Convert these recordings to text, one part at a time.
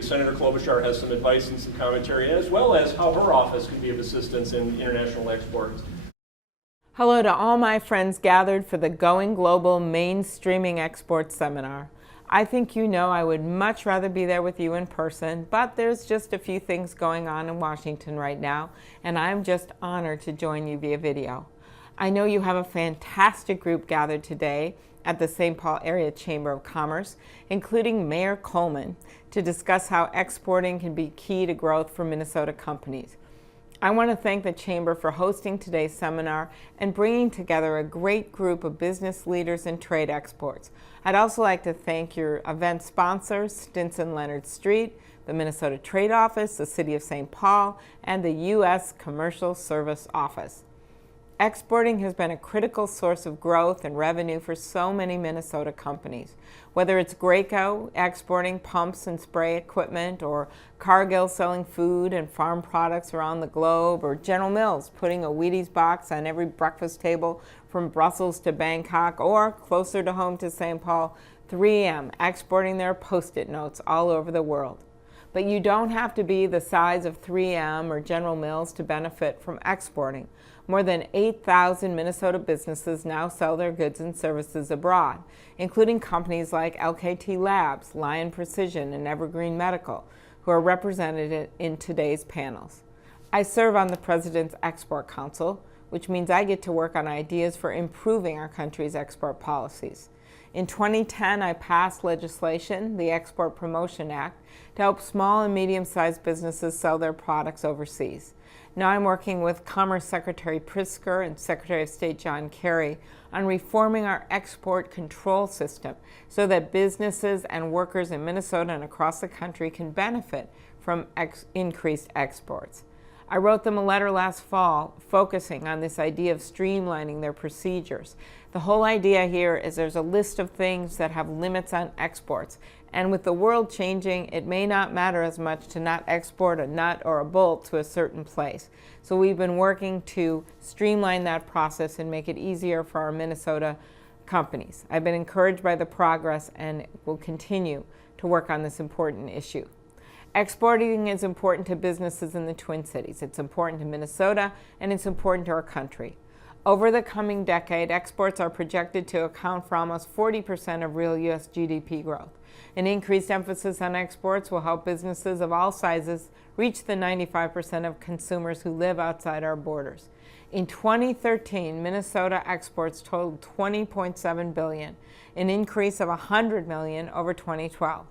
Senator Klobuchar has some advice and some commentary, as well as how her office can be of assistance in international exports. Hello to all my friends gathered for the Going Global Mainstreaming Exports Seminar. I think you know I would much rather be there with you in person, but there's just a few things going on in Washington right now, and I'm just honored to join you via video. I know you have a fantastic group gathered today at the St. Paul Area Chamber of Commerce, including Mayor Coleman, to discuss how exporting can be key to growth for Minnesota companies. I want to thank the Chamber for hosting today's seminar and bringing together a great group of business leaders in trade exports. I'd also like to thank your event sponsors, Stinson Leonard Street, the Minnesota Trade Office, the City of St. Paul, and the U.S. Commercial Service Office. Exporting has been a critical source of growth and revenue for so many Minnesota companies. Whether it's Graco exporting pumps and spray equipment, or Cargill selling food and farm products around the globe, or General Mills putting a Wheaties box on every breakfast table from Brussels to Bangkok, or closer to home to St. Paul, 3M exporting their Post-it notes all over the world. But you don't have to be the size of 3M or General Mills to benefit from exporting. More than 8,000 Minnesota businesses now sell their goods and services abroad, including companies like LKT Labs, Lion Precision, and Evergreen Medical, who are represented in today's panels. I serve on the President's Export Council, which means I get to work on ideas for improving our country's export policies. In 2010, I passed legislation, the Export Promotion Act, to help small and medium-sized businesses sell their products overseas. Now I'm working with Commerce Secretary Pritzker and Secretary of State John Kerry on reforming our export control system so that businesses and workers in Minnesota and across the country can benefit from increased exports. I wrote them a letter last fall focusing on this idea of streamlining their procedures. The whole idea here is there's a list of things that have limits on exports, and with the world changing, it may not matter as much to not export a nut or a bolt to a certain place. So we've been working to streamline that process and make it easier for our Minnesota companies. I've been encouraged by the progress and will continue to work on this important issue. Exporting is important to businesses in the Twin Cities. It's important to Minnesota, and it's important to our country. Over the coming decade, exports are projected to account for almost 40% of real U.S. GDP growth. An increased emphasis on exports will help businesses of all sizes reach the 95% of consumers who live outside our borders. In 2013, Minnesota exports totaled $20.7 billion, an increase of $100 million over 2012.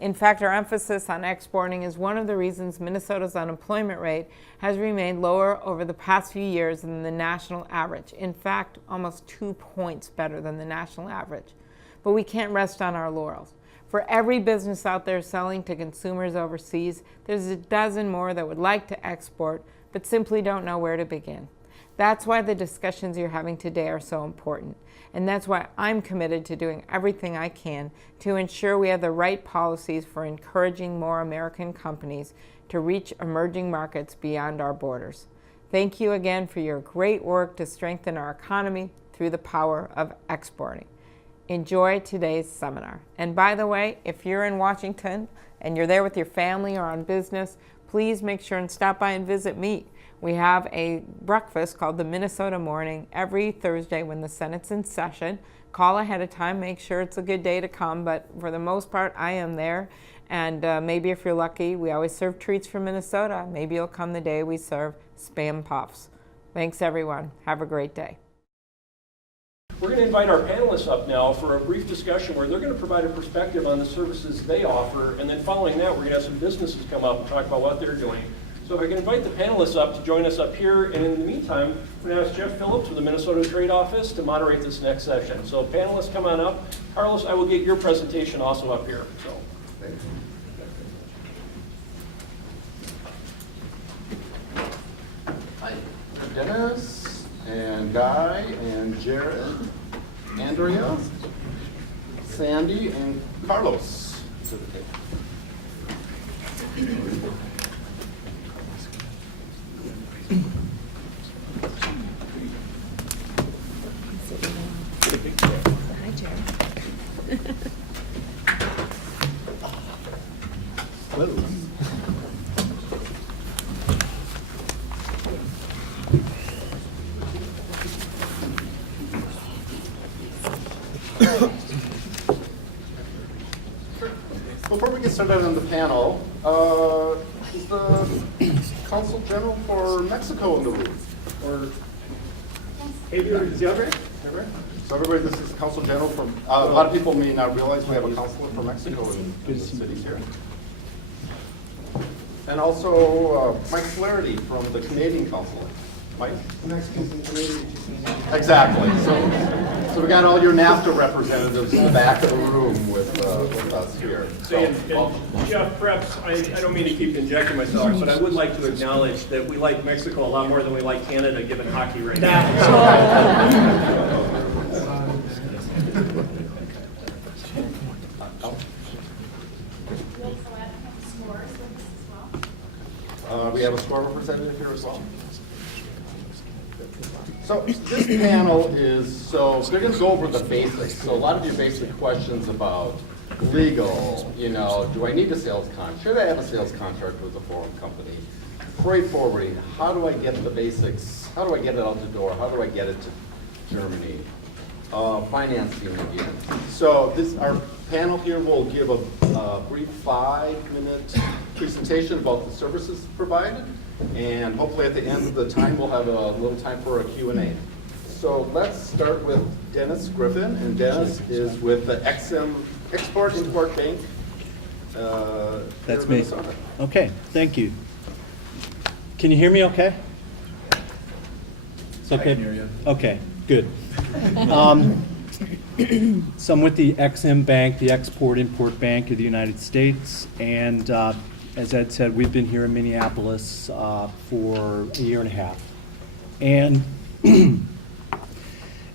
In fact, our emphasis on exporting is one of the reasons Minnesota's unemployment rate has remained lower over the past few years than the national average. In fact, almost 2 points better than the national average. But we can't rest on our laurels. For every business out there selling to consumers overseas, there's a dozen more that would like to export, but simply don't know where to begin. That's why the discussions you're having today are so important. And that's why I'm committed to doing everything I can to ensure we have the right policies for encouraging more American companies to reach emerging markets beyond our borders. Thank you again for your great work to strengthen our economy through the power of exporting. Enjoy today's seminar. And by the way, if you're in Washington and you're there with your family or on business, please make sure and stop by and visit me. We have a breakfast called the Minnesota Morning every Thursday when the Senate's in session. Call ahead of time, make sure it's a good day to come, but for the most part, I am there. And maybe if you're lucky, we always serve treats from Minnesota. Maybe you'll come the day we serve Spam Puffs. Thanks, everyone. Have a great day. We're going to invite our panelists up now for a brief discussion where they're going to provide a perspective on the services they offer, and then following that, we're going to have some businesses come up and talk about what they're doing. So if I can invite the panelists up to join us up here, and in the meantime, we're going to ask Jeff Phillips of the Minnesota Trade Office to moderate this next session. So panelists, come on up. Carlos, I will get your presentation also up here. So. Thank you. Hi, Dennis, and Guy, and Jared, Andrea, Sandy, and Carlos to the table. Hi, Jared. Before we get started on the panel, is the Consul General for Mexico in the room? Or is he over here? So everybody, this is Consul General from, a lot of people may not realize we have a consulate for Mexico in the cities here. And also Mike Flaherty from the Canadian consulate. Mike? Mexicans and Canadians. Exactly. So we got all your NAFTA representatives in the back of the room with us here. Say, and Jeff, perhaps, I don't mean to keep injecting myself, but I would like to acknowledge that we like Mexico a lot more than we like Canada, given hockey right now. We have a score representative here as well. So this panel is, they're going to go over the basics. So a lot of your basic questions about legal, do I need a sales contract? Should I have a sales contract with a foreign company? Freight forwarding, how do I get the basics? How do I get it out the door? How do I get it to Germany? Financing again. So our panel here will give a brief 5-minute presentation about the services provided, and hopefully at the end of the time we'll have a little time for a Q&A. So let's start with Dennis Griffin, and Dennis is with the Export-Import Bank. That's me. Okay, thank you. Can you hear me okay? It's okay? I can hear you. Okay, good. So I'm with the EXIM Bank, the Export-Import Bank of the United States, and as Ed said, we've been here in Minneapolis for a year and a half. And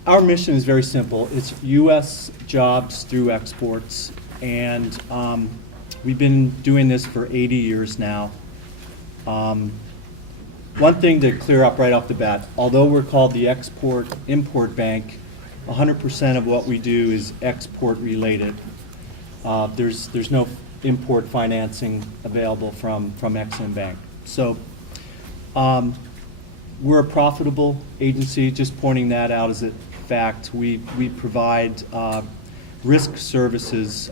our mission is very simple. It's U.S. jobs through exports, and we've been doing this for 80 years now. One thing to clear up right off the bat, although we're called the Export-Import Bank, 100% of what we do is export related. There's no import financing available from EXIM Bank. So we're a profitable agency, just pointing that out as a fact. We provide risk services,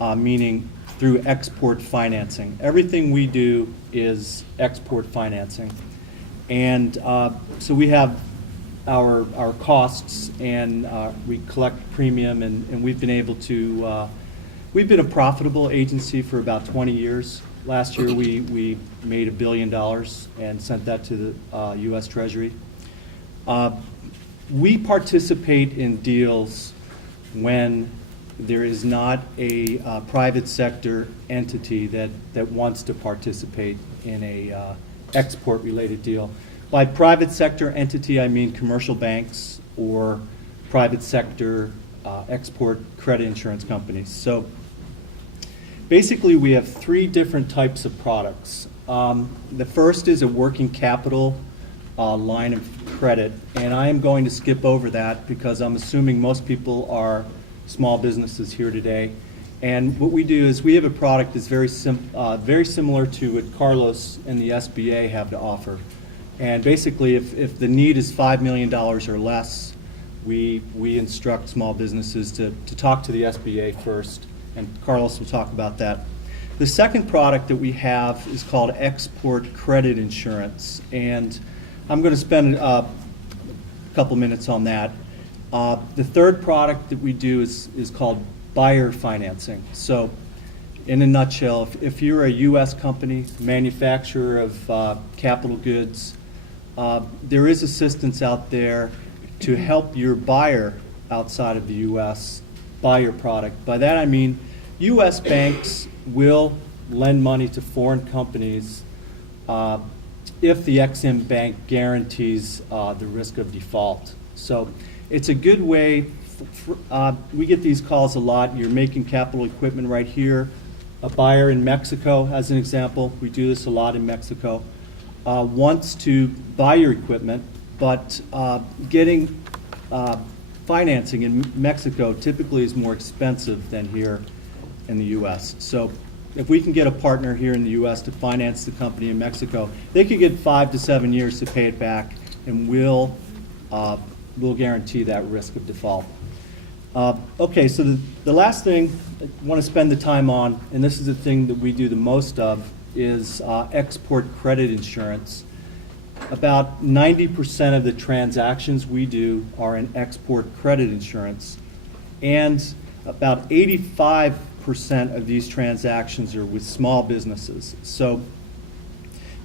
meaning through export financing. Everything we do is export financing. And so we have our costs, and we collect premium, and we've been able to, we've been a profitable agency for about 20 years. Last year we made $1 billion and sent that to the U.S. Treasury. We participate in deals when there is not a private sector entity that wants to participate in a export-related deal. By private sector entity, I mean commercial banks or private sector export credit insurance companies. So basically, we have 3 different types of products. The first is a working capital line of credit, and I am going to skip over that because I'm assuming most people are small businesses here today. And what we do is we have a product that's very similar to what Carlos and the SBA have to offer. And basically, if the need is $5 million or less, we instruct small businesses to talk to the SBA first, and Carlos will talk about that. The second product that we have is called export credit insurance, and I'm going to spend a couple minutes on that. The third product that we do is called buyer financing. So in a nutshell, if you're a U.S. company, manufacturer of capital goods, there is assistance out there to help your buyer outside of the U.S. buy your product. By that I mean U.S. banks will lend money to foreign companies if the EXIM Bank guarantees the risk of default. So it's a good way. We get these calls a lot. You're making capital equipment right here. A buyer in Mexico, as an example, we do this a lot in Mexico, wants to buy your equipment, but getting financing in Mexico typically is more expensive than here. in the U.S. So if we can get a partner here in the U.S. to finance the company in Mexico, they could get 5 to 7 years to pay it back, and we'll guarantee that risk of default. Okay, so the last thing I want to spend the time on, and this is the thing that we do the most of, is export credit insurance. About 90% of the transactions we do are in export credit insurance, and about 85% of these transactions are with small businesses. So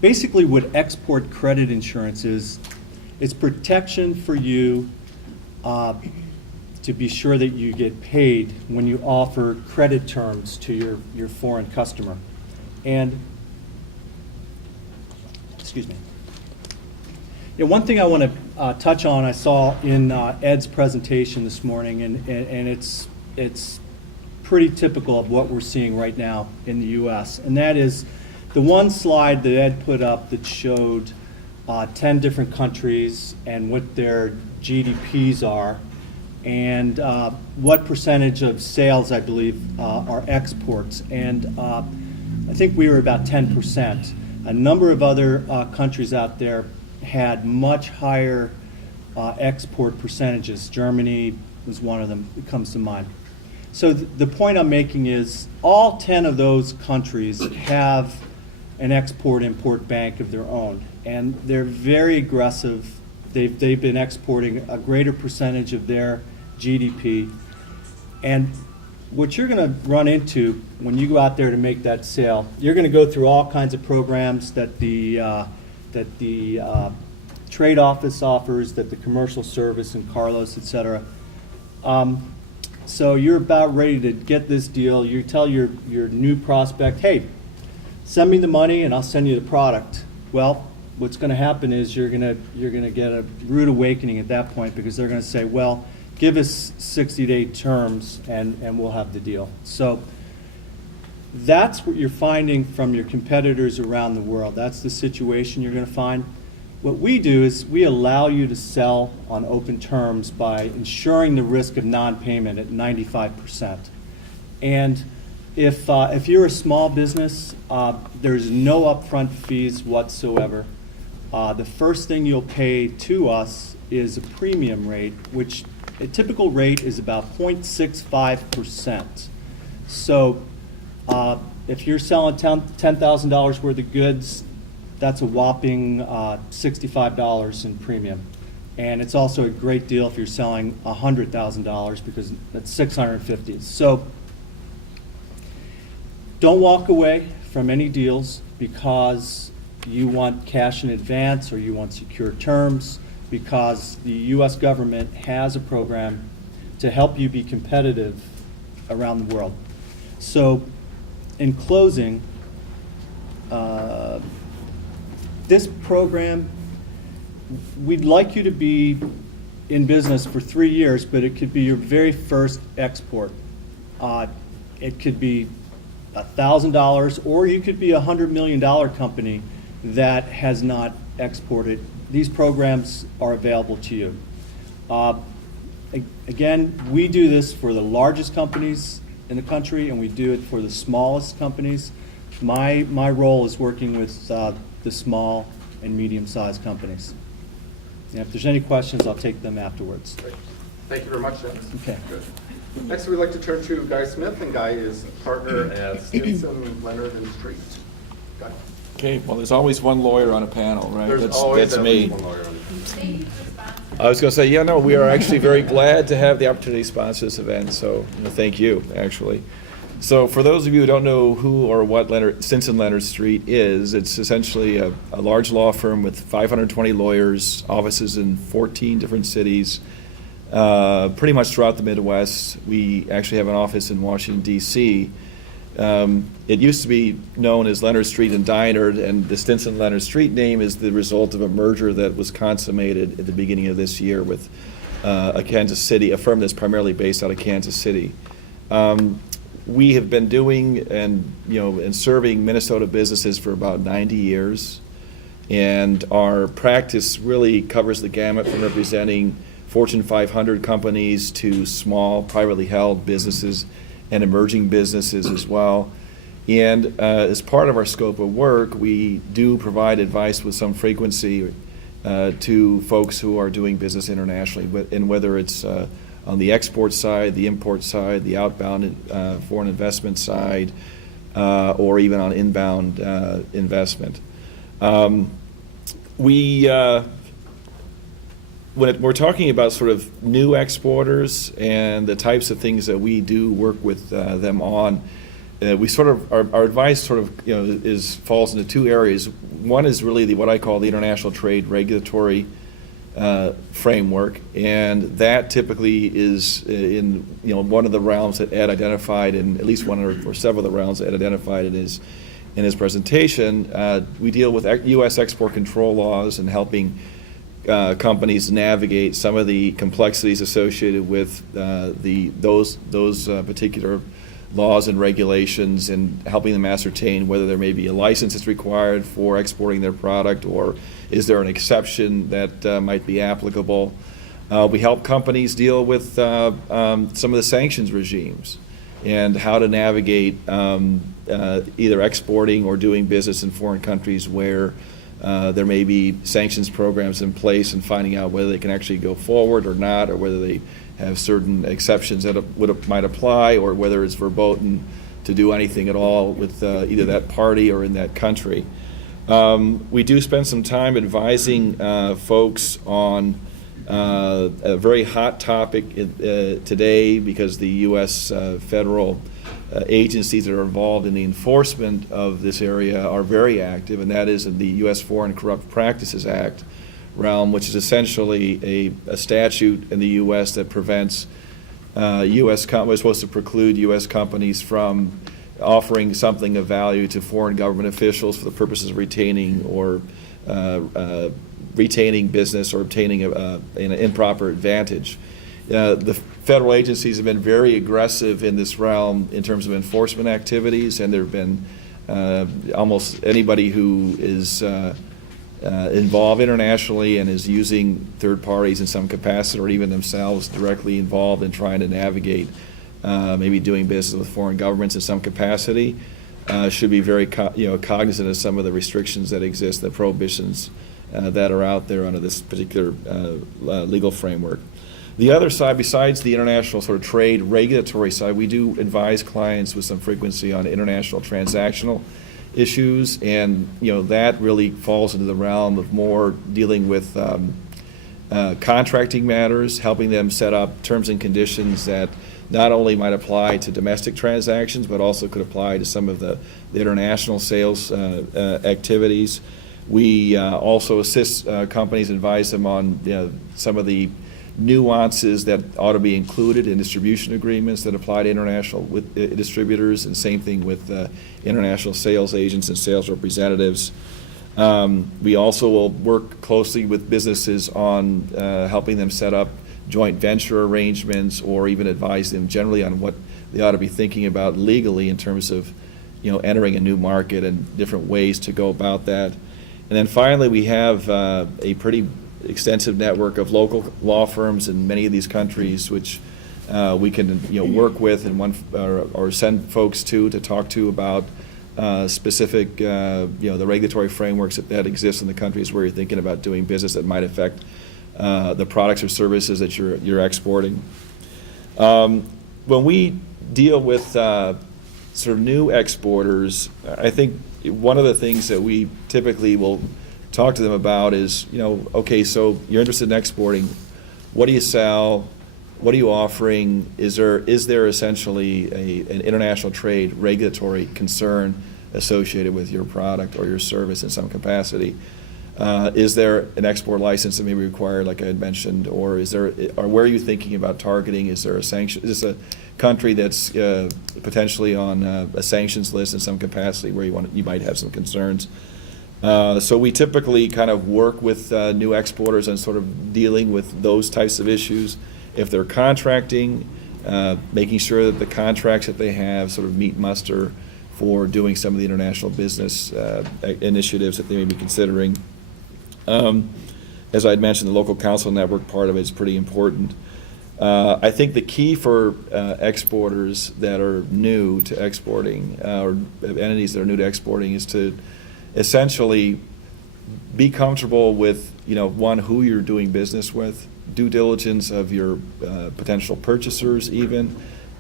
basically what export credit insurance is, it's protection for you to be sure that you get paid when you offer credit terms to your foreign customer. And, excuse me. Yeah, one thing I want to touch on, I saw in Ed's presentation this morning, and it's pretty typical of what we're seeing right now in the U.S., and that is the one slide that Ed put up that showed 10 different countries and what their GDPs are, and what percentage of sales, I believe, are exports. And I think we were about 10%. A number of other countries out there had much higher export percentages. Germany was one of them that comes to mind. So the point I'm making is all 10 of those countries have an export-import bank of their own, and they're very aggressive. They've been exporting a greater percentage of their GDP. And what you're going to run into when you go out there to make that sale, you're going to go through all kinds of programs that the trade office offers, that the commercial service and Carlos, et cetera. So you're about ready to get this deal. You tell your new prospect, hey, send me the money and I'll send you the product. Well, what's going to happen is you're going to get a rude awakening at that point, because they're going to say, well, give us 60-day terms and we'll have the deal. So that's what you're finding from your competitors around the world. That's the situation you're going to find. What we do is we allow you to sell on open terms by ensuring the risk of non-payment at 95%. And if you're a small business, there's no upfront fees whatsoever. The first thing you'll pay to us is a premium rate, which a typical rate is about 0.65%. So if you're selling $10,000 worth of goods, that's a whopping $65 in premium. And it's also a great deal if you're selling $100,000, because that's $650. So don't walk away from any deals because you want cash in advance or you want secure terms, because the U.S. government has a program to help you be competitive around the world. So in closing, this program, we'd like you to be in business for 3 years, but it could be your very first export. It could be $1,000, or you could be a $100 million company that has not exported. These programs are available to you. Again, we do this for the largest companies in the country, and we do it for the smallest companies. My role is working with the small and medium-sized companies. And if there's any questions, I'll take them afterwards. Great. Thank you very much, Dennis. Okay. Good. Next, we'd like to turn to Guy Smith, and Guy is a partner at Stinson, Leonard & Street. Guy. Okay, well, there's always one lawyer on a panel, right? There's always That's at me. least one lawyer on the panel. I was going to say, yeah, no, we are actually very glad to have the opportunity to sponsor this event, so thank you, actually. So for those of you who don't know who or what Stinson Leonard Street is, it's essentially a large law firm with 520 lawyers, offices in 14 different cities, pretty much throughout the Midwest. We actually have an office in Washington, D.C. It used to be known as Leonard Street and Diner, and the Stinson Leonard Street name is the result of a merger that was consummated at the beginning of this year with a firm that's primarily based out of Kansas City. We have been doing and serving Minnesota businesses for about 90 years, and our practice really covers the gamut from representing Fortune 500 companies to small, privately held businesses and emerging businesses as well. And as part of our scope of work, we do provide advice with some frequency to folks who are doing business internationally, and whether it's on the export side, the import side, the outbound foreign investment side, or even on inbound investment. When we're talking about sort of new exporters and the types of things that we do work with them on, we sort of our advice sort of falls into two areas. One is really what I call the international trade regulatory framework, and that typically is in one of the realms that Ed identified, in at least one or several of the realms that Ed identified in his presentation. We deal with U.S. export control laws and helping companies navigate some of the complexities associated with those particular laws and regulations, and helping them ascertain whether there may be a license that's required for exporting their product, or is there an exception that might be applicable. We help companies deal with some of the sanctions regimes and how to navigate either exporting or doing business in foreign countries where there may be sanctions programs in place, and finding out whether they can actually go forward or not, or whether they have certain exceptions that might apply, or whether it's verboten to do anything at all with either that party or in that country. We do spend some time advising folks on a very hot topic today, because the U.S. federal agencies that are involved in the enforcement of this area are very active, and that is in the U.S. Foreign Corrupt Practices Act realm, which is essentially a statute in the U.S. that prevents was supposed to preclude U.S. companies from offering something of value to foreign government officials for the purposes of retaining business or obtaining an improper advantage. The federal agencies have been very aggressive in this realm in terms of enforcement activities, and there have been almost anybody who is involved internationally and is using third parties in some capacity, or even themselves directly involved in trying to navigate maybe doing business with foreign governments in some capacity, should be very cognizant of some of the restrictions that exist, the prohibitions that are out there under this particular legal framework. The other side, besides the international sort of trade regulatory side, we do advise clients with some frequency on international transactional issues, and that really falls into the realm of more dealing with contracting matters, helping them set up terms and conditions that not only might apply to domestic transactions, but also could apply to some of the international sales activities. We also assist companies, advise them on some of the nuances that ought to be included in distribution agreements that apply to international distributors, and same thing with international sales agents and sales representatives. We also will work closely with businesses on helping them set up joint venture arrangements, or even advise them generally on what they ought to be thinking about legally in terms of entering a new market and different ways to go about that. And then finally, we have a pretty extensive network of local law firms in many of these countries, which we can work with and or send folks to talk to about specific the regulatory frameworks that exist in the countries where you're thinking about doing business that might affect the products or services that you're exporting. When we deal with sort of new exporters, I think one of the things that we typically will talk to them about is, okay, so you're interested in exporting. What do you sell? What are you offering? Is there essentially an international trade regulatory concern associated with your product or your service in some capacity? Is there an export license that may be required, like I had mentioned, or where are you thinking about targeting? Is there a sanction? Is this a country that's potentially on a sanctions list in some capacity where you might have some concerns? So we typically kind of work with new exporters on sort of dealing with those types of issues. If they're contracting, making sure that the contracts that they have sort of meet muster for doing some of the international business initiatives that they may be considering. As I had mentioned, the local council network part of it is pretty important. I think the key for exporters that are new to exporting, or entities that are new to exporting, is to essentially be comfortable with, one, who you're doing business with, due diligence of your potential purchasers even.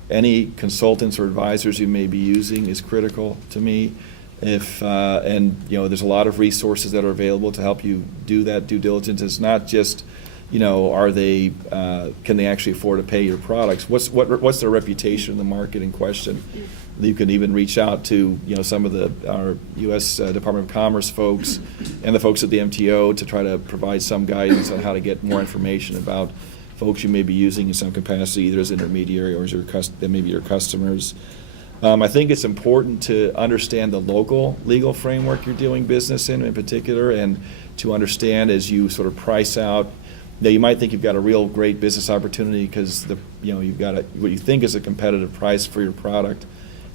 Any consultants or advisors you may be using is critical to me. There's a lot of resources that are available to help you do that due diligence. It's not just, can they actually afford to pay your products? What's their reputation in the market in question? You can even reach out to, some of our U.S. Department of Commerce folks and the folks at the MTO to try to provide some guidance on how to get more information about folks you may be using in some capacity, either as intermediary or as maybe your customers. I think it's important to understand the local legal framework you're doing business in particular, and to understand as you sort of price out. Now, you might think you've got a real great business opportunity because you've got what you think is a competitive price for your product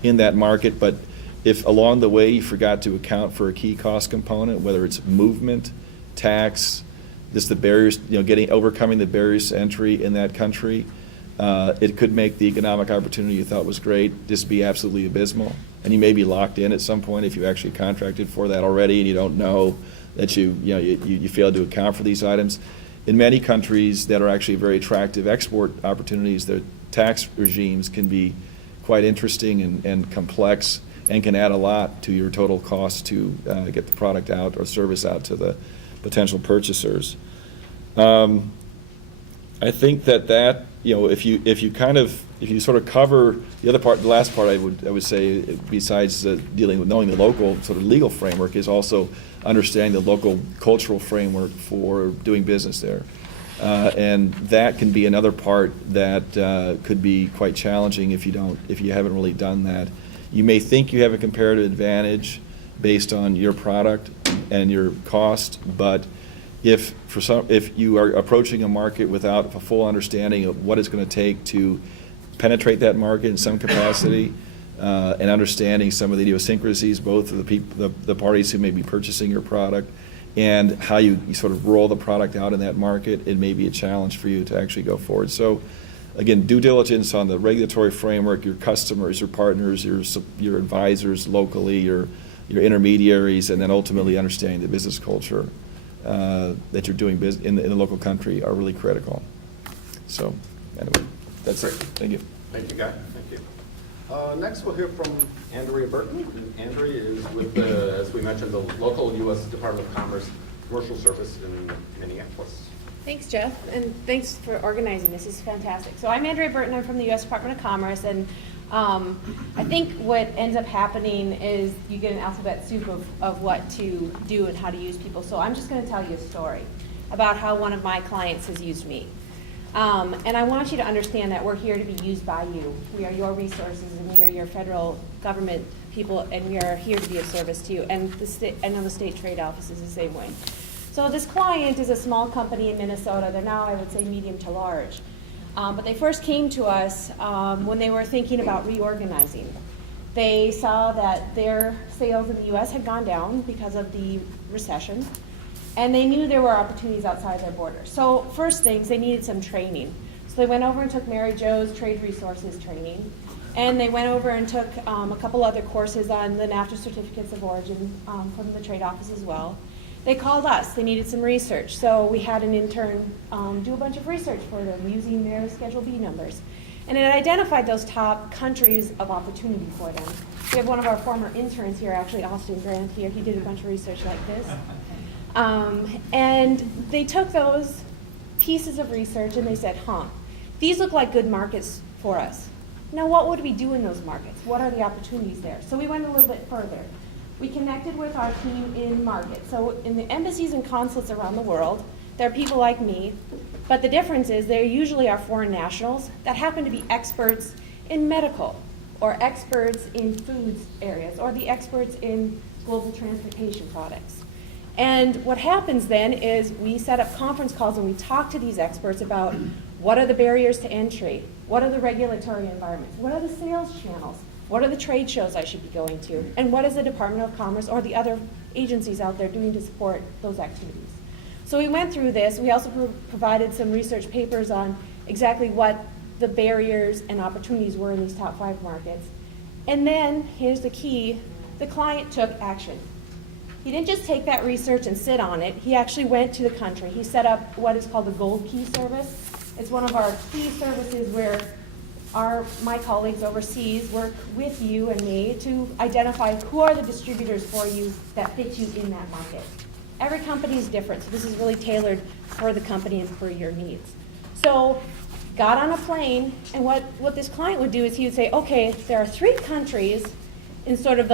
in that market, but if along the way you forgot to account for a key cost component, whether it's movement, tax, just the barriers, overcoming the barriers to entry in that country, it could make the economic opportunity you thought was great just be absolutely abysmal. And you may be locked in at some point if you actually contracted for that already and you don't know that you failed to account for these items. In many countries that are actually very attractive export opportunities, the tax regimes can be quite interesting and complex, and can add a lot to your total cost to get the product out or service out to the potential purchasers. I think that if you sort of cover the other part, the last part I would say, besides dealing with knowing the local sort of legal framework, is also understanding the local cultural framework for doing business there. And that can be another part that could be quite challenging if you haven't really done that. You may think you have a comparative advantage based on your product and your cost, but if you are approaching a market without a full understanding of what it's going to take to penetrate that market in some capacity, and understanding some of the idiosyncrasies, both of the parties who may be purchasing your product, and how you sort of roll the product out in that market, it may be a challenge for you to actually go forward. So, again, due diligence on the regulatory framework, your customers, your partners, your advisors locally, your intermediaries, and then ultimately understanding the business culture that you're doing in the local country are really critical. So, anyway, that's it. Thank you. Thank you, Guy. Thank you. Next, we'll hear from Andrea Burton. Andrea is with as we mentioned, the local U.S. Department of Commerce Commercial Service in Minneapolis. Thanks, Jeff, and thanks for organizing this. This is fantastic. So I'm Andrea Burton. I'm from the U.S. Department of Commerce, and I think what ends up happening is you get an alphabet soup of what to do and how to use people. So I'm just going to tell you a story about how one of my clients has used me. And I want you to understand that we're here to be used by you. We are your resources, and we are your federal government people, and we are here to be of service to you. And I know the state trade office is the same way. So this client is a small company in Minnesota. They're now, I would say, medium to large. But they first came to us when they were thinking about reorganizing. They saw that their sales in the U.S. had gone down because of the recession, and they knew there were opportunities outside their borders. So first things, they needed some training. So they went over and took Mary Jo's Trade Resources training, and they went over and took a couple other courses on the NAFTA Certificates of Origin from the trade office as well. They called us. They needed some research. So we had an intern do a bunch of research for them using their Schedule B numbers. And it identified those top countries of opportunity for them. We have one of our former interns here, actually, Austin Grant here. He did a bunch of research like this. And they took those pieces of research and they said, these look like good markets for us. Now, what would we do in those markets? What are the opportunities there? So we went a little bit further. We connected with our team in market. So in the embassies and consulates around the world, there are people like me, but the difference is they usually are foreign nationals that happen to be experts in medical, or experts in foods areas, or the experts in global transportation products. And what happens then is we set up conference calls and we talk to these experts about what are the barriers to entry, what are the regulatory environments, what are the sales channels, what are the trade shows I should be going to, and what is the Department of Commerce or the other agencies out there doing to support those activities. So we went through this. We also provided some research papers on exactly what the barriers and opportunities were in these top 5 markets. And then, here's the key, the client took action. He didn't just take that research and sit on it. He actually went to the country. He set up what is called the Gold Key service. It's one of our key services where my colleagues overseas work with you and me to identify who are the distributors for you that fit you in that market. Every company is different, so this is really tailored for the company and for your needs. So, got on a plane, and what this client would do is he would say, okay, there are 3 countries in sort of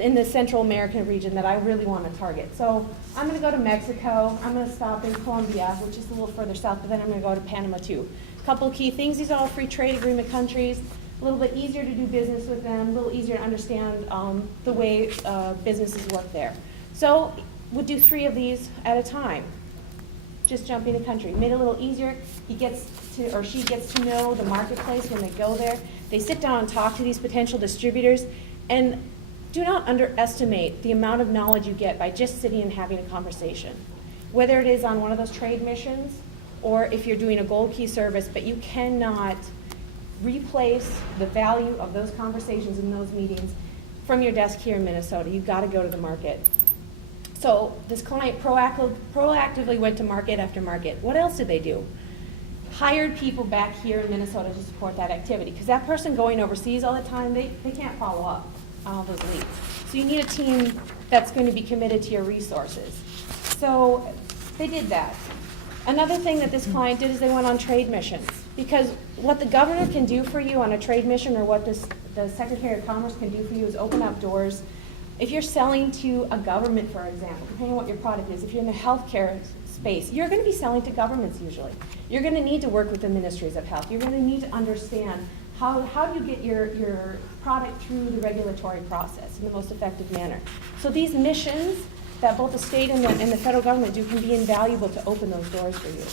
in the Central American region that I really want to target. So I'm going to go to Mexico, I'm going to stop in Colombia, which is a little further south, but then I'm going to go to Panama too. A couple of key things, these are all free trade agreement countries, a little bit easier to do business with them, a little easier to understand the way businesses work there. So we'll do 3 of these at a time. Just jumping a country. Made it a little easier. He gets to, or she gets to know the marketplace when they go there. They sit down and talk to these potential distributors. And do not underestimate the amount of knowledge you get by just sitting and having a conversation. Whether it is on one of those trade missions, or if you're doing a Gold Key service, but you cannot replace the value of those conversations and those meetings from your desk here in Minnesota. You've got to go to the market. So this client proactively went to market after market. What else did they do? Hired people back here in Minnesota to support that activity, because that person going overseas all the time, they can't follow up all those leads. So you need a team that's going to be committed to your resources. So they did that. Another thing that this client did is they went on trade missions, because what the governor can do for you on a trade mission, or what the Secretary of Commerce can do for you, is open up doors. If you're selling to a government, for example, depending on what your product is, if you're in the healthcare space, you're going to be selling to governments usually. You're going to need to work with the ministries of health. You're going to need to understand how do you get your product through the regulatory process in the most effective manner. So these missions that both the state and the federal government do can be invaluable to open those doors for you.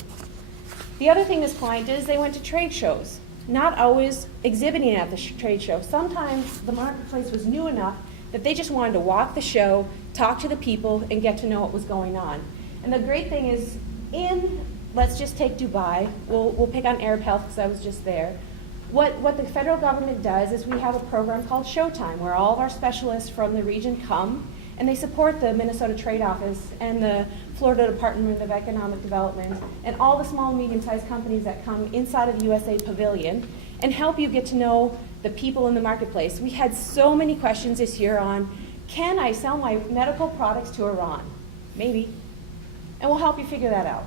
The other thing this client did is they went to trade shows, not always exhibiting at the trade show. Sometimes the marketplace was new enough that they just wanted to walk the show, talk to the people, and get to know what was going on. And the great thing is, let's just take Dubai, we'll pick on Arab Health because I was just there. What the federal government does is we have a program called Showtime, where all of our specialists from the region come, and they support the Minnesota Trade Office and the Florida Department of Economic Development and all the small and medium-sized companies that come inside of the USA Pavilion and help you get to know the people in the marketplace. We had so many questions this year on, can I sell my medical products to Iran? Maybe. And we'll help you figure that out.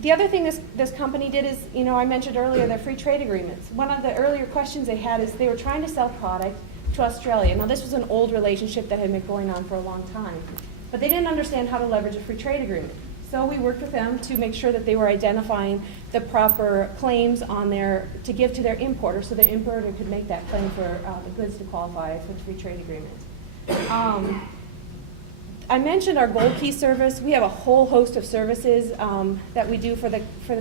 The other thing this company did is, I mentioned earlier their free trade agreements. One of the earlier questions they had is they were trying to sell product to Australia. Now, this was an old relationship that had been going on for a long time, but they didn't understand how to leverage a free trade agreement. So we worked with them to make sure that they were identifying the proper claims to give to their importer, so the importer could make that claim for the goods to qualify for the free trade agreement. I mentioned our Gold Key service. We have a whole host of services that we do for the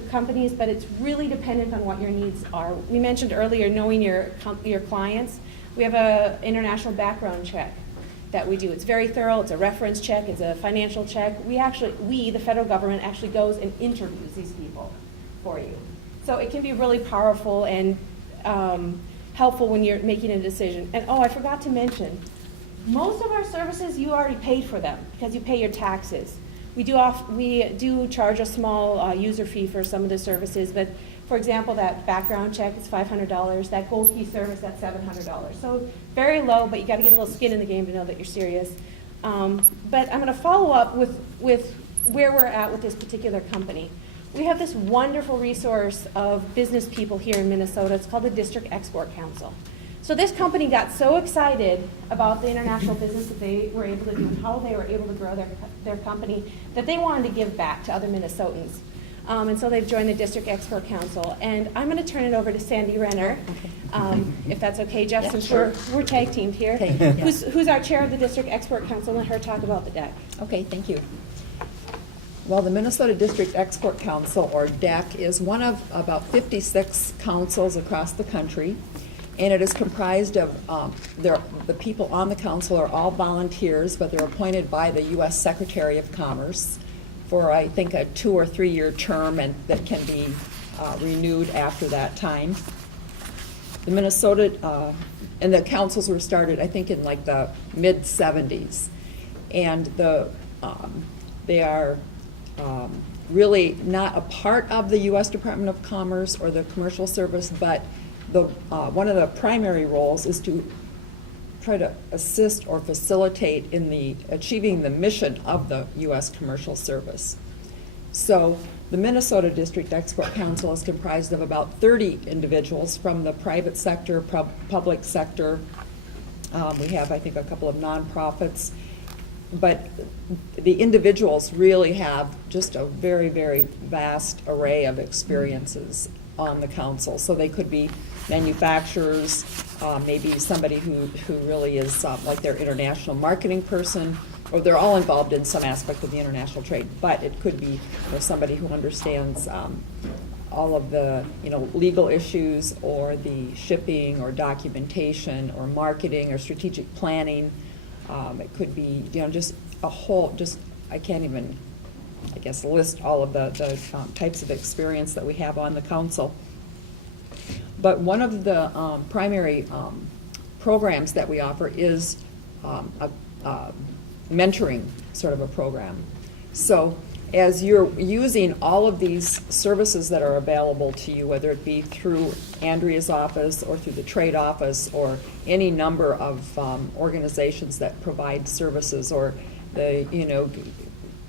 companies, but it's really dependent on what your needs are. We mentioned earlier knowing your clients. We have an international background check that we do. It's very thorough. It's a reference check. It's a financial check. The federal government, actually goes and interviews these people for you. So it can be really powerful and helpful when you're making a decision. And I forgot to mention, most of our services, you already paid for them because you pay your taxes. We do charge a small user fee for some of the services, but for example, that background check is $500. That Gold Key service, that's $700. So very low, but you got to get a little skin in the game to know that you're serious. But I'm going to follow up with where we're at with this particular company. We have this wonderful resource of business people here in Minnesota. It's called the District Export Council. So this company got so excited about the international business that they were able to do and how they were able to grow their company that they wanted to give back to other Minnesotans. And so they've joined the District Export Council. And I'm going to turn it over to Sandy Renner, if that's okay, Jeff, since we're tag teamed here. Okay, yeah. Who's our chair of the District Export Council, and let her talk about the DEC. Okay, thank you. Well, the Minnesota District Export Council, or DEC, is one of about 56 councils across the country, and it is comprised of, the people on the council are all volunteers, but they're appointed by the U.S. Secretary of Commerce for, I think, a 2 or 3 year term, and that can be renewed after that time. The Minnesota, and the councils were started, I think, in like the mid-'70s. And they are really not a part of the U.S. Department of Commerce or the Commercial Service, but one of the primary roles is to try to assist or facilitate in achieving the mission of the U.S. Commercial Service. So the Minnesota District Export Council is comprised of about 30 individuals from the private sector, public sector. We have, I think, a couple of nonprofits. But the individuals really have just a very, very vast array of experiences on the council. So they could be manufacturers, maybe somebody who really is like their international marketing person, or they're all involved in some aspect of the international trade. But it could be somebody who understands all of the legal issues, or the shipping or documentation or marketing or strategic planning. It could be just a whole, I can't even, I guess, list all of the types of experience that we have on the council. But one of the primary programs that we offer is a mentoring sort of a program. So as you're using all of these services that are available to you, whether it be through Andrea's office or through the trade office or any number of organizations that provide services, or the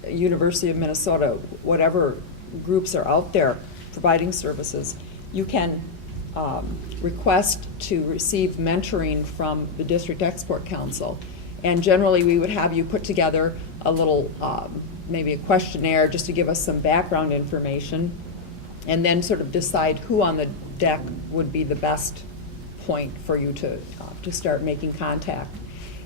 University of Minnesota, whatever groups are out there providing services, you can request to receive mentoring from the District Export Council. And generally we would have you put together a little maybe a questionnaire just to give us some background information, and then sort of decide who on the deck would be the best point for you to start making contact.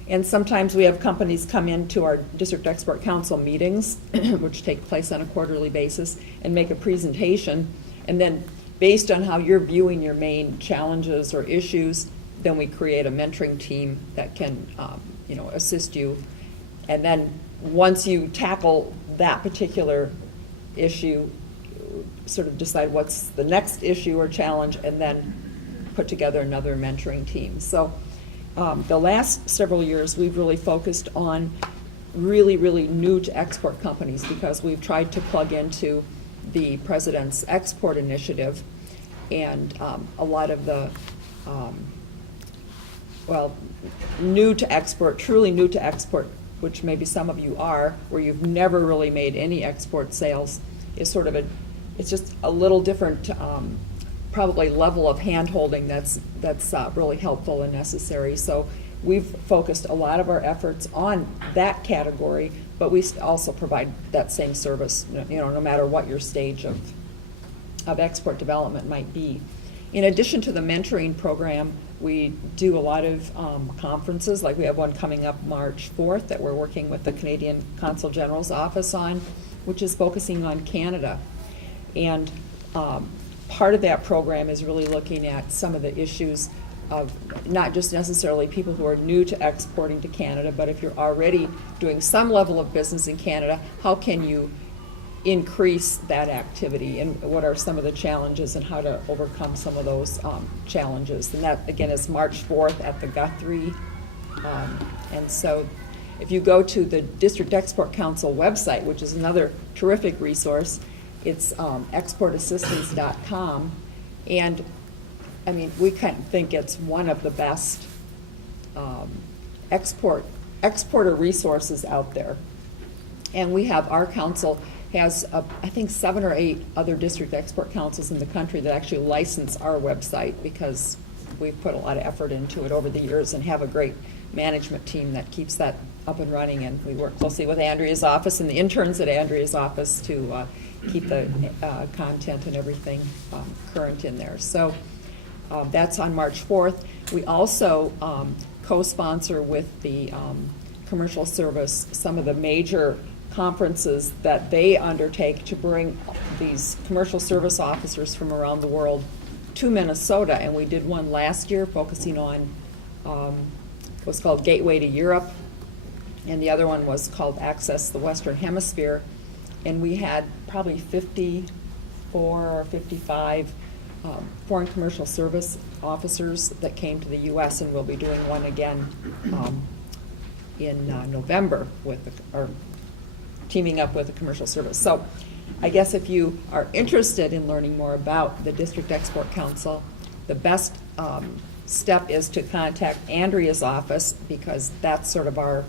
And sometimes we have companies come into our District Export Council meetings, which take place on a quarterly basis, and make a presentation. And then based on how you're viewing your main challenges or issues, then we create a mentoring team that can assist you. And then once you tackle that particular issue, sort of decide what's the next issue or challenge, and then put together another mentoring team. So the last several years, we've really focused on really, really new to export companies, because we've tried to plug into the President's Export Initiative, and a lot of the new to export, truly new to export, which maybe some of you are, where you've never really made any export sales, is sort of it's just a little different, probably level of hand-holding that's really helpful and necessary. So we've focused a lot of our efforts on that category, but we also provide that same service, no matter what your stage of export development might be. In addition to the mentoring program, we do a lot of conferences. Like we have one coming up March 4th that we're working with the Canadian Consul General's office on, which is focusing on Canada. And part of that program is really looking at some of the issues of not just necessarily people who are new to exporting to Canada, but if you're already doing some level of business in Canada, how can you increase that activity, and what are some of the challenges and how to overcome some of those challenges. And that, again, is March 4th at the Guthrie. And so if you go to the District Export Council website, which is another terrific resource, it's exportassistance.com. And I mean, we kind of think it's one of the best exporter resources out there. And we have, our council has, I think, 7 or 8 other district export councils in the country that actually license our website, because we've put a lot of effort into it over the years and have a great management team that keeps that up and running. And we work closely with Andrea's office and the interns at Andrea's office to keep the content and everything current in there. So that's on March 4th. We also co-sponsor with the Commercial Service some of the major conferences that they undertake to bring these commercial service officers from around the world to Minnesota. And we did one last year focusing on what's called Gateway to Europe, and the other one was called Access the Western Hemisphere. and we had probably 54 or 55 foreign commercial service officers that came to the U.S., and we'll be doing one again in November or teaming up with the commercial service. So I guess if you are interested in learning more about the District Export Council, the best step is to contact Andrea's office, because that's sort of our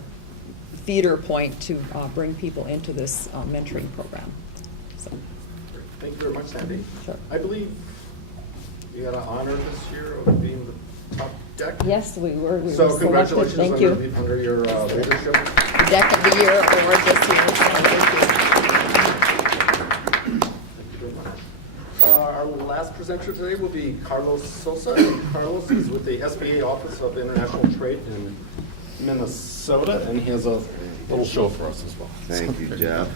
feeder point to bring people into this mentoring program. So, Thank you very much, Sandy. Sure. I believe you got an honor this year of being the top deck. yes, we were So selected. congratulations Thank you. under your leadership. Deck of the Year award this year. So thank you. Thank you very much. Our last presenter today will be Carlos Sosa. Carlos is with the SBA Office of International Trade in Minnesota, and he has a little show for us as well. Thank you, Jeff.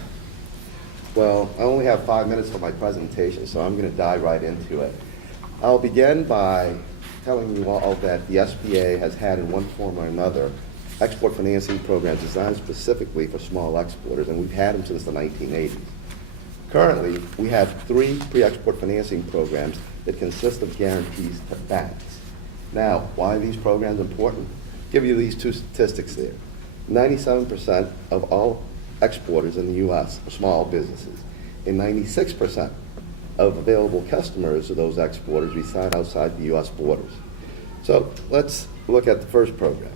Well, I only have 5 minutes for my presentation, so I'm going to dive right into it. I'll begin by telling you all that the SBA has had, in one form or another, export financing programs designed specifically for small exporters, and we've had them since the 1980s. Currently, we have 3 pre-export financing programs that consist of guarantees to banks. Now, why are these programs important? I'll give you these 2 statistics there. 97% of all exporters in the U.S. are small businesses, and 96% of available customers of those exporters reside outside the U.S. borders. So let's look at the first program.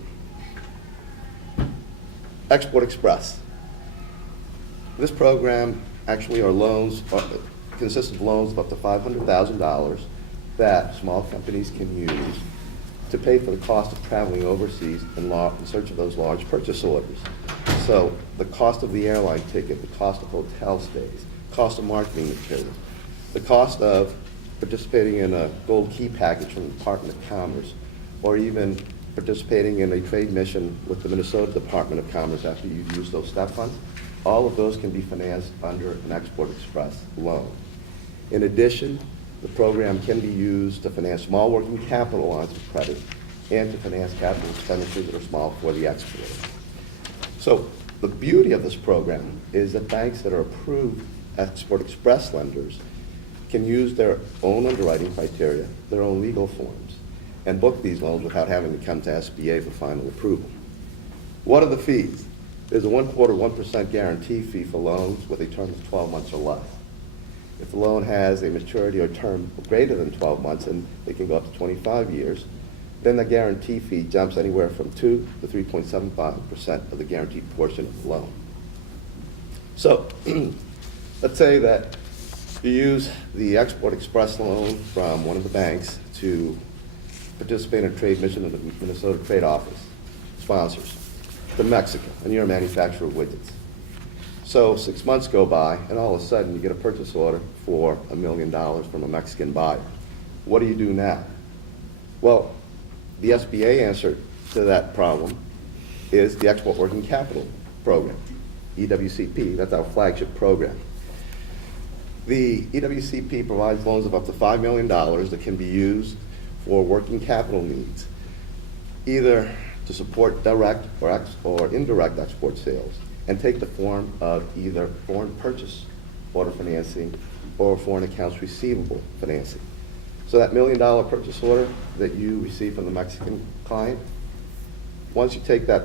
Export Express. This program actually consists of loans of up to $500,000 that small companies can use to pay for the cost of traveling overseas in search of those large purchase orders. So the cost of the airline ticket, the cost of hotel stays, cost of marketing materials, the cost of participating in a gold key package from the Department of Commerce, or even participating in a trade mission with the Minnesota Department of Commerce after you've used those step funds, all of those can be financed under an Export Express loan. In addition, the program can be used to finance small working capital lines of credit and to finance capital expenditures that are small for the exporter. So the beauty of this program is that banks that are approved Export Express lenders can use their own underwriting criteria, their own legal forms, and book these loans without having to come to SBA for final approval. What are the fees? There's a 1% guarantee fee for loans with a term of 12 months or less. If the loan has a maturity or term greater than 12 months, and it can go up to 25 years, then the guarantee fee jumps anywhere from 2 to 3.75% of the guaranteed portion of the loan. So let's say that you use the Export Express loan from one of the banks to participate in a trade mission in the Minnesota Trade Office sponsors to Mexico, and you're a manufacturer of widgets. So 6 months go by, and all of a sudden you get a purchase order for $1 million from a Mexican buyer. What do you do now? Well, the SBA answer to that problem is the Export Working Capital Program, EWCP. That's our flagship program. The EWCP provides loans of up to $5 million that can be used for working capital needs, either to support direct or indirect export sales, and take the form of either foreign purchase order financing or foreign accounts receivable financing. So that $1 million purchase order that you receive from the Mexican client, once you take that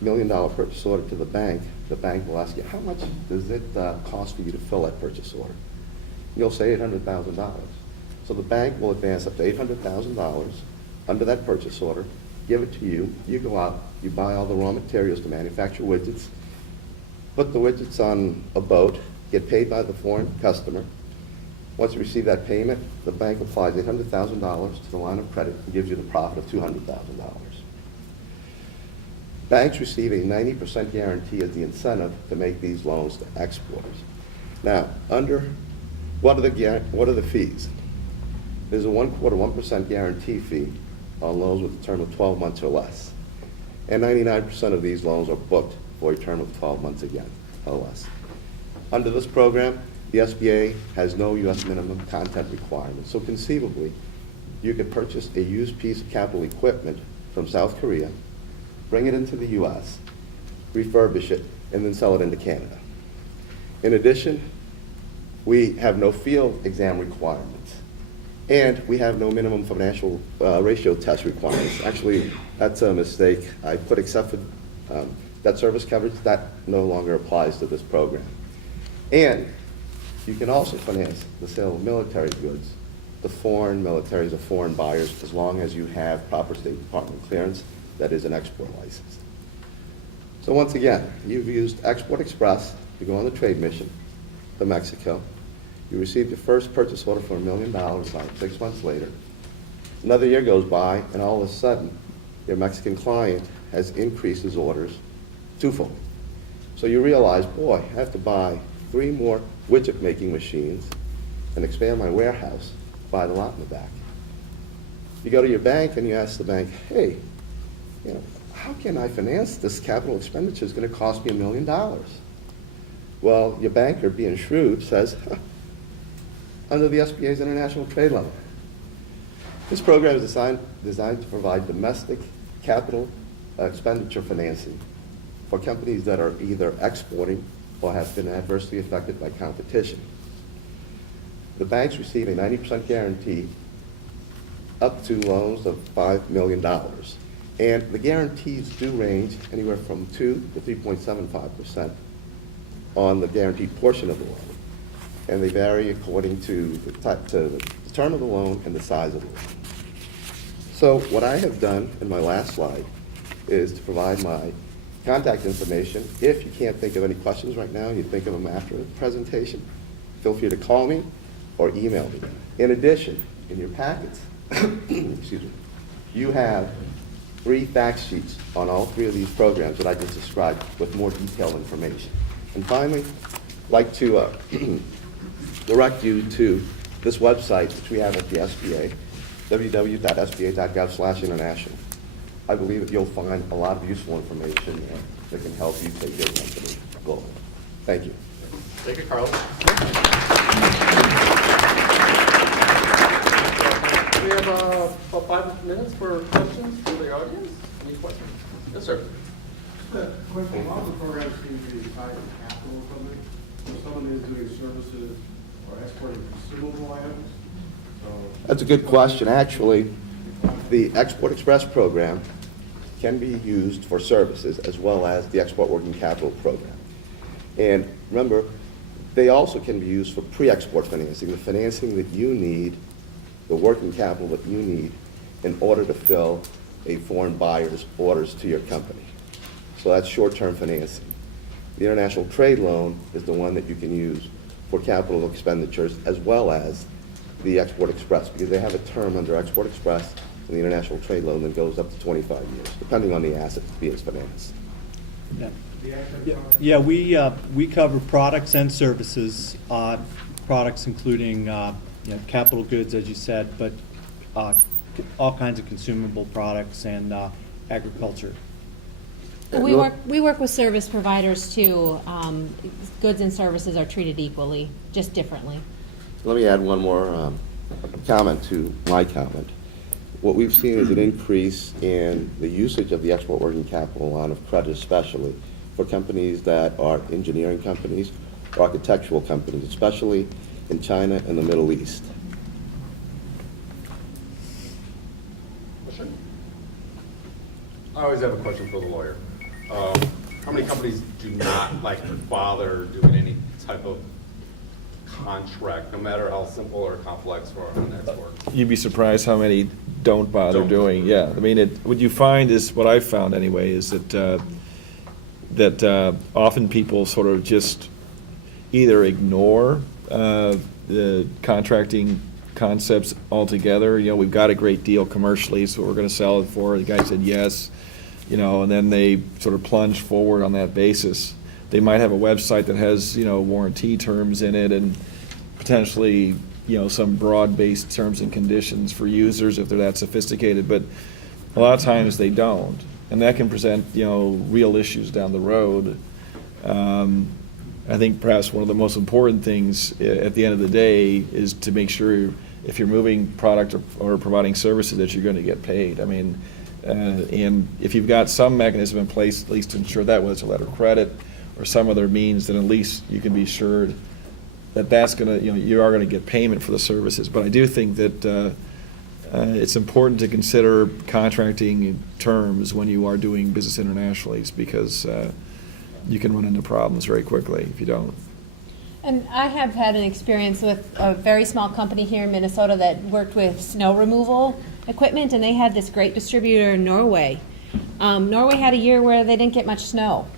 $1 million purchase order to the bank will ask you, how much does it cost for you to fill that purchase order? You'll say $800,000. So the bank will advance up to $800,000 under that purchase order, give it to you, you go out, you buy all the raw materials to manufacture widgets, put the widgets on a boat, get paid by the foreign customer. Once you receive that payment, the bank applies $800,000 to the line of credit and gives you the profit of $200,000. Banks receive a 90% guarantee as the incentive to make these loans to exporters. Now, what are the fees? There's a 1% guarantee fee on loans with a term of 12 months or less. And 99% of these loans are booked for a term of 12 months again, or less. Under this program, the SBA has no U.S. minimum content requirements. So conceivably, you could purchase a used piece of capital equipment from South Korea, bring it into the U.S., refurbish it, and then sell it into Canada. In addition, we have no field exam requirements, and we have no minimum financial ratio test requirements. Actually, that's a mistake. I put except for debt service coverage. That no longer applies to this program. And you can also finance the sale of military goods, the foreign militaries or foreign buyers, as long as you have proper State Department clearance that is an export license. So once again, you've used Export Express to go on the trade mission to Mexico. You received your first purchase order for $1 million about 6 months later. Another year goes by, and all of a sudden, your Mexican client has increased his orders twofold. So you realize, boy, I have to buy 3 more widget-making machines and expand my warehouse, buy the lot in the back. You go to your bank and you ask the bank, hey, how can I finance this capital expenditure? It's going to cost me $1 million. Well, your banker, being shrewd, says, under the SBA's international trade loan. This program is designed to provide domestic capital expenditure financing for companies that are either exporting or have been adversely affected by competition. The banks receive a 90% guarantee up to loans of $5 million. And the guarantees do range anywhere from 2 to 3.75% on the guaranteed portion of the loan. And they vary according to the term of the loan and the size of the loan. So what I have done in my last slide is to provide my contact information. If you can't think of any questions right now, you think of them after the presentation, feel free to call me or email me. In addition, in your packets, excuse me, you have 3 fact sheets on all 3 of these programs that I just described with more detailed information. And finally, I'd like to direct you to this website, which we have at the SBA, www.sba.gov/international. I believe that you'll find a lot of useful information there that can help you take your company global. Thank you. Thank you, Carlos. We have about 5 minutes for questions from the audience. Any questions? Yes, sir. Question, a lot of the programs seem to be tied to capital equipment. So someone is doing services or exporting consumable items. So That's a good question. Actually, the Export Express program can be used for services as well as the Export Working Capital program. And remember, they also can be used for pre-export financing, the financing that you need, the working capital that you need in order to fill a foreign buyer's orders to your company. So that's short-term financing. The international trade loan is the one that you can use for capital expenditures as well as the Export Express, because they have a term under Export Express and the international trade loan that goes up to 25 years, depending on the asset being financed. Yeah, we cover products and services, products including capital goods, as you said, but all kinds of consumable products and agriculture. We work with service providers too. Goods and services are treated equally, just differently. Let me add one more comment to my comment. What we've seen is an increase in the usage of the export working capital line of credit, especially for companies that are engineering companies or architectural companies, especially in China and the Middle East. Question? I always have a question for the lawyer. How many companies do not bother doing any type of contract, no matter how simple or complex for an export? You'd be surprised how many don't bother doing. Yeah, I mean, what you find is, what I've found anyway, is that often people sort of just either ignore the contracting concepts altogether. We've got a great deal commercially, so we're going to sell it for. The guy said yes, and then they sort of plunge forward on that basis. They might have a website that has, warranty terms in it and potentially, some broad-based terms and conditions for users if they're that sophisticated, but a lot of times they don't. And that can present, real issues down the road. I think perhaps one of the most important things at the end of the day is to make sure if you're moving product or providing services that you're going to get paid. I mean, and if you've got some mechanism in place, at least to ensure that, whether it's a letter of credit or some other means, then at least you can be assured that that's going to, you are going to get payment for the services. But I do think that it's important to consider contracting terms when you are doing business internationally, because you can run into problems very quickly if you don't. And I have had an experience with a very small company here in Minnesota that worked with snow removal equipment, and they had this great distributor in Norway. Norway had a year where they didn't get much snow,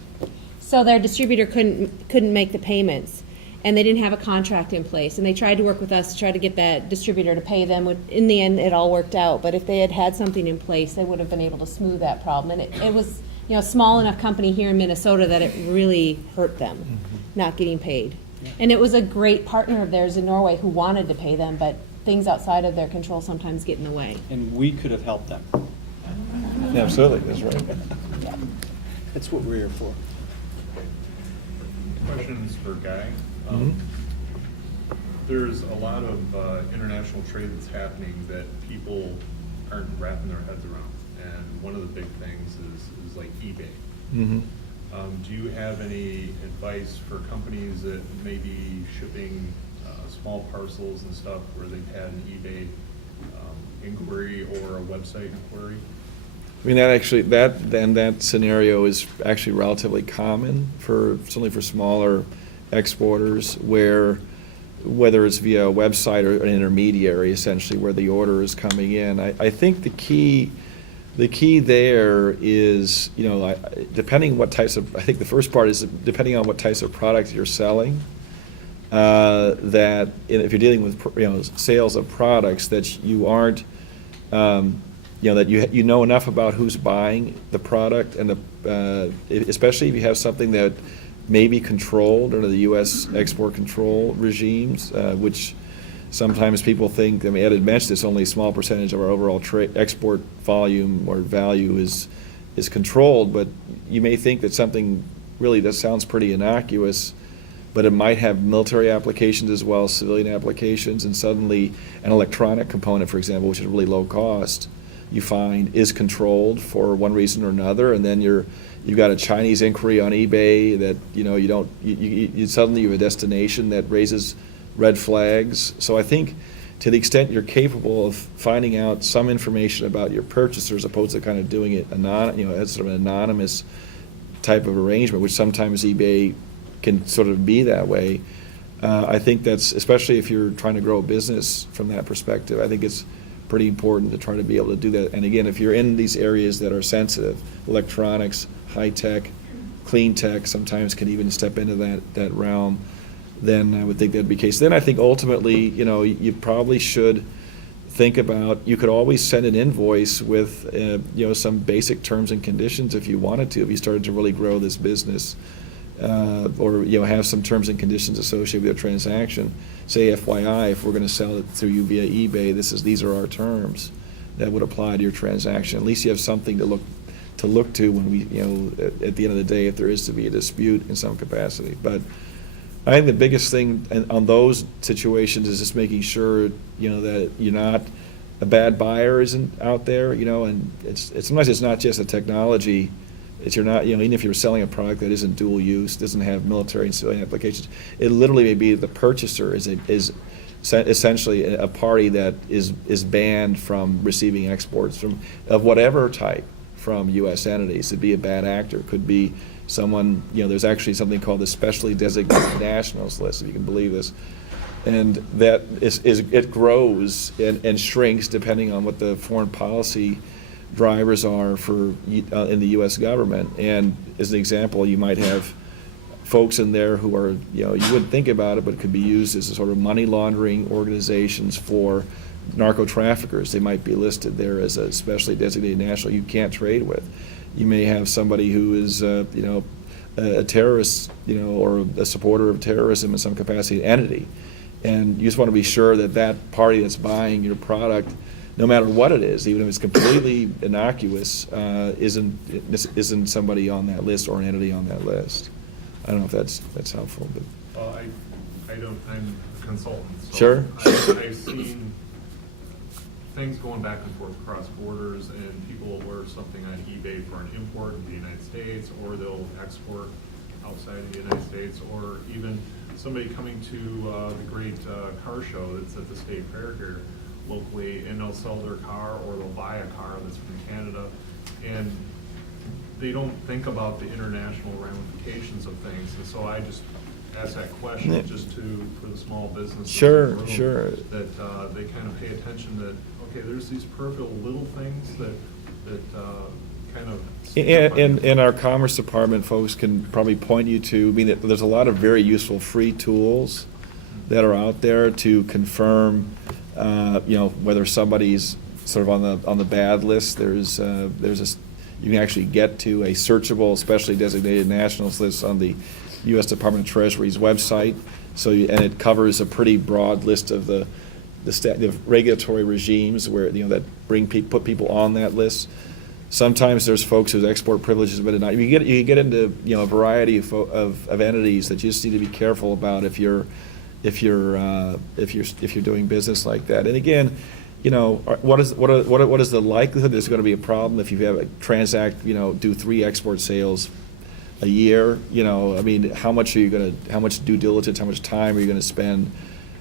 so their distributor couldn't make the payments, and they didn't have a contract in place. And they tried to work with us to try to get that distributor to pay them. In the end, it all worked out. But if they had had something in place, they would have been able to smooth that problem. And it was, a small enough company here in Minnesota that it really hurt them not getting paid. And it was a great partner of theirs in Norway who wanted to pay them, but things outside of their control sometimes get in the way. And we could have helped them. Yeah, absolutely, that's right. That's what we're here for. Questions for Guy. Mhm. There's a lot of international trade that's happening that people aren't wrapping their heads around. And one of the big things is like eBay. Mhm. Do you have any advice for companies that may be shipping small parcels and stuff where they've had an eBay inquiry or a website inquiry? I mean, that scenario is actually relatively common certainly for smaller exporters, where whether it's via a website or an intermediary, essentially, where the order is coming in. I think the key there is, depending on what types of, I think the first part is depending on what types of products you're selling, that if you're dealing with, sales of products, that you aren't, that you know enough about who's buying the product, and especially if you have something that may be controlled under the U.S. export control regimes, which sometimes people think, Ed had mentioned this, only a small percentage of our overall export volume or value is controlled, but you may think that something really that sounds pretty innocuous, but it might have military applications as well as civilian applications, and suddenly an electronic component, for example, which is really low cost, you find is controlled for one reason or another, and then you've got a Chinese inquiry on eBay that you suddenly have a destination that raises red flags. So I think to the extent you're capable of finding out some information about your purchaser, as opposed to kind of doing it as sort of an anonymous type of arrangement, which sometimes eBay can sort of be that way. I think that's, especially if you're trying to grow a business from that perspective, I think it's pretty important to try to be able to do that. And again, if you're in these areas that are sensitive, electronics, high tech, clean tech, sometimes can even step into that realm, then I would think that'd be the case. Then I think ultimately, you probably should think about, you could always send an invoice with, some basic terms and conditions if you wanted to, if you started to really grow this business, or, have some terms and conditions associated with a transaction. Say, FYI, if we're going to sell it through you via eBay, these are our terms that would apply to your transaction. At least you have something to look to when we, at the end of the day, if there is to be a dispute in some capacity. But I think the biggest thing on those situations is just making sure, that you're not, a bad buyer isn't out there, and sometimes it's not just a technology. It's you're not, even if you're selling a product that isn't dual use, doesn't have military and civilian applications, it literally may be the purchaser is essentially a party that is banned from receiving exports of whatever type from U.S. entities. It'd be a bad actor. Could be someone, there's actually something called the Specially Designated Nationals List, if you can believe this. And that it grows and shrinks depending on what the foreign policy drivers are in the U.S. government. And as an example, you might have folks in there who are, you wouldn't think about it, but could be used as a sort of money laundering organizations for narco traffickers. They might be listed there as a specially designated national you can't trade with. You may have somebody who is, a terrorist, or a supporter of terrorism in some capacity, entity. And you just want to be sure that that party that's buying your product, no matter what it is, even if it's completely innocuous, isn't somebody on that list or an entity on that list. I don't know if that's helpful, but. Well, I'm a consultant. So Sure. I've seen things going back and forth across borders, and people will order something on eBay for an import in the United States, or they'll export outside of the United States, or even somebody coming to the great car show that's at the state fair here locally, and they'll sell their car or they'll buy a car that's from Canada, and they don't think about the international ramifications of things. And so I just ask that question Yeah. just for the small businesses. Sure, in the room, sure. That they kind of pay attention that, okay, there's these peripheral little things that kind of. And our Commerce Department folks can probably point you to, I mean, there's a lot of very useful free tools that are out there to confirm, whether somebody's sort of on the bad list. You can actually get to a searchable, specially designated nationals list on the U.S. Department of Treasury's website. And it covers a pretty broad list of the regulatory regimes where, that put people on that list. Sometimes there's folks whose export privileges have been denied. You get into a variety of entities that you just need to be careful about if you're doing business like that. And again, what is the likelihood there's going to be a problem if you have a do 3 export sales a year? I mean, how much due diligence, how much time are you going to spend,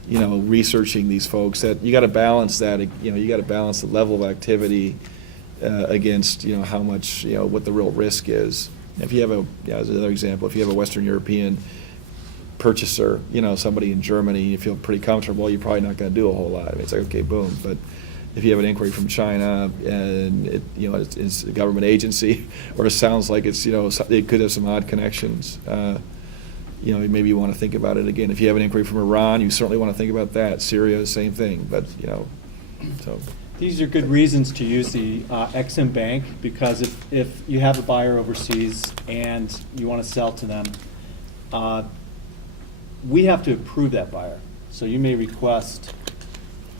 researching these folks? That you got to balance that. You got to balance the level of activity against how much what the real risk is. If you have as another example, if you have a Western European purchaser, somebody in Germany, you feel pretty comfortable, you're probably not going to do a whole lot. I mean, it's like, okay, boom. But if you have an inquiry from China and it's a government agency, or it sounds like it could have some odd connections, maybe you want to think about it again. If you have an inquiry from Iran, you certainly want to think about that. Syria, same thing. But so. These are good reasons to use the Ex-Im Bank, because if you have a buyer overseas and you want to sell to them, we have to approve that buyer. So you may request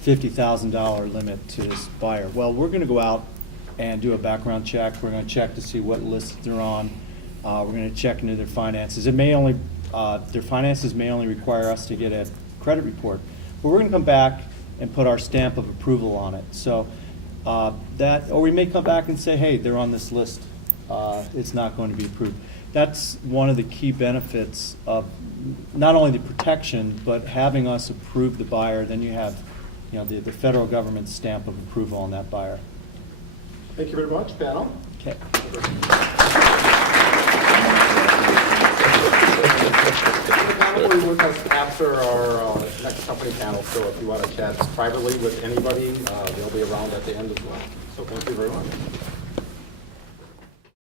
$50,000 limit to this buyer. Well, we're going to go out and do a background check. We're going to check to see what list they're on. We're going to check into their finances. Their finances may only require us to get a credit report, but we're going to come back and put our stamp of approval on it. So or we may come back and say, hey, they're on this list. It's not going to be approved. That's one of the key benefits of not only the protection, but having us approve the buyer. Then you have, the federal government's stamp of approval on that buyer. Thank you very much, panel. Okay. The panel will be with us after our next company panel, so if you want to chat privately with anybody, they'll be around at the end as well. So thank you very much.